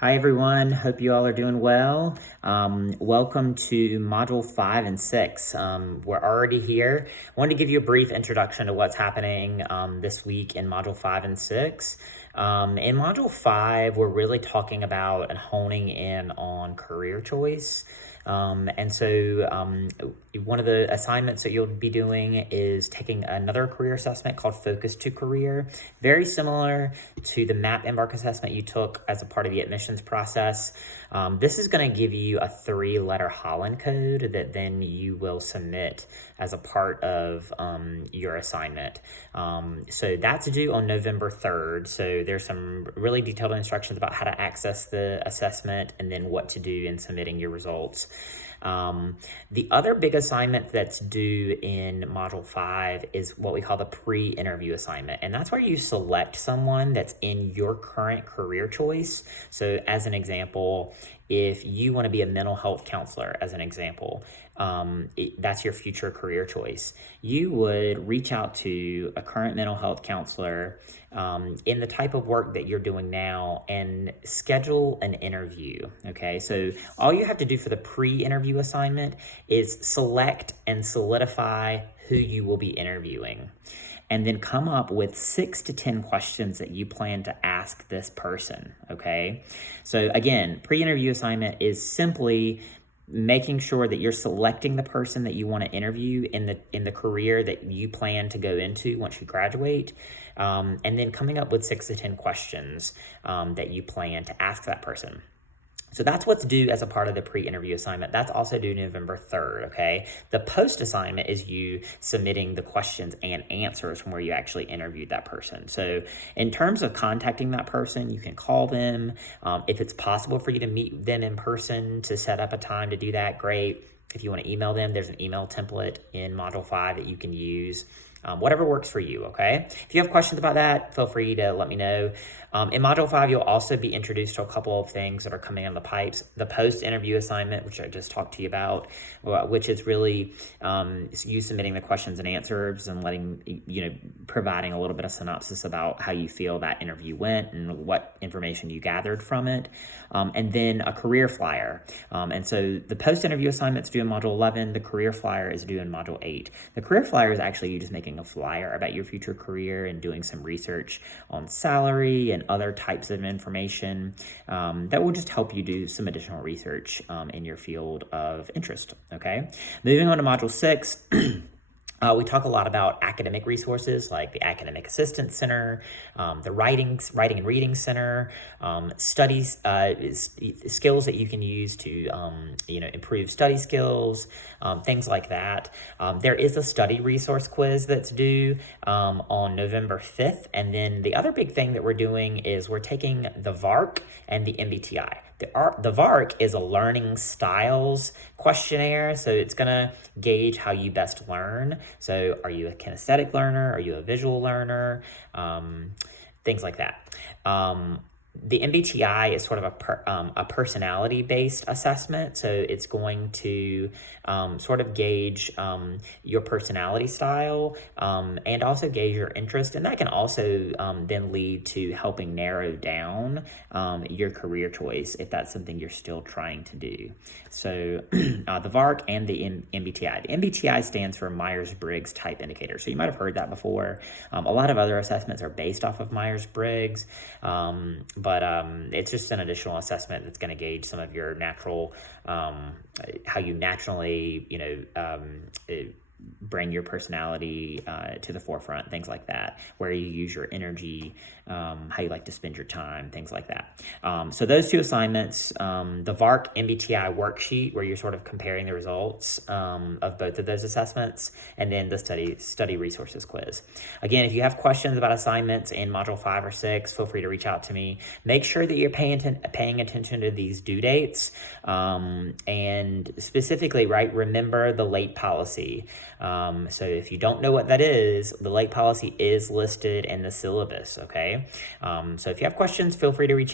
Hi everyone, hope you all are doing well. Welcome to Module 5 and 6. We're already here. I wanted to give you a brief introduction to what's happening this week in Module 5 and 6. In Module 5, we're really talking about and honing in on career choice. One of the assignments that you'll be doing is taking another career assessment called Focus to Career, very similar to the MAP Embark assessment you took as a part of the admissions process. This is going to give you a 3-letter Holland code that then you will submit as a part of your assignment. So that's due on November 3rd. So there's some really detailed instructions about how to access the assessment and then what to do in submitting your results. The other big assignment that's due in Module 5 is what we call the pre-interview assignment. And that's where you select someone that's in your current career choice. So as an example, if you want to be a mental health counselor, as an example, that's your future career choice. You would reach out to a current mental health counselor in the type of work that you're doing now and schedule an interview. Okay, so all you have to do for the pre-interview assignment is select and solidify who you will be interviewing, and then come up with 6 to 10 questions that you plan to ask this person, okay? So again, pre-interview assignment is simply making sure that you're selecting the person that you want to interview in the career that you plan to go into once you graduate, and then coming up with 6 to 10 questions that you plan to ask that person. So that's what's due as a part of the pre-interview assignment. That's also due November 3rd, okay? The post assignment is you submitting the questions and answers from where you actually interviewed that person. So in terms of contacting that person, you can call them. If it's possible for you to meet them in person to set up a time to do that, great. If you want to email them, there's an email template in Module 5 that you can use. Whatever works for you, okay? If you have questions about that, feel free to let me know. In Module 5, you'll also be introduced to a couple of things that are coming in the pipes. The post-interview assignment, which I just talked to you about, which is really you submitting the questions and answers and providing a little bit of synopsis about how you feel that interview went and what information you gathered from it. And then a career flyer. And so the post-interview assignment is due in Module 11. The career flyer is due in Module 8. The career flyer is actually you just making a flyer about your future career and doing some research on salary and other types of information that will just help you do some additional research in your field of interest, okay? Moving on to Module 6, we talk a lot about academic resources like the Academic Assistance Center, the Writing and Reading Center, studies, skills that you can use to improve study skills, things like that. There is a study resource quiz that's due on November 5th. And then the other big thing that we're doing is we're taking the VARK and the MBTI. The VARK is a learning styles questionnaire, so it's going to gauge how you best learn. So are you a kinesthetic learner? Are you a visual learner? Things like that. The MBTI is sort of a personality-based assessment, so it's going to sort of gauge your personality style and also gauge your interest, and that can also then lead to helping narrow down your career choice if that's something you're still trying to do. So the VARK and the MBTI. The MBTI stands for Myers-Briggs Type Indicator, so you might have heard that before. A lot of other assessments are based off of Myers-Briggs, but it's just an additional assessment that's going to gauge some of your natural, how you naturally, bring your personality to the forefront, things like that, where you use your energy, how you like to spend your time, things like that. So those 2 assignments, the VARK MBTI worksheet, where you're sort of comparing the results of both of those assessments, and then the study resources quiz. Again, if you have questions about assignments in Module 5 or 6, feel free to reach out to me. Make sure that you're paying attention to these due dates, and specifically, remember the late policy. So if you don't know what that is, the late policy is listed in the syllabus, okay? So if you have questions, feel free to reach out.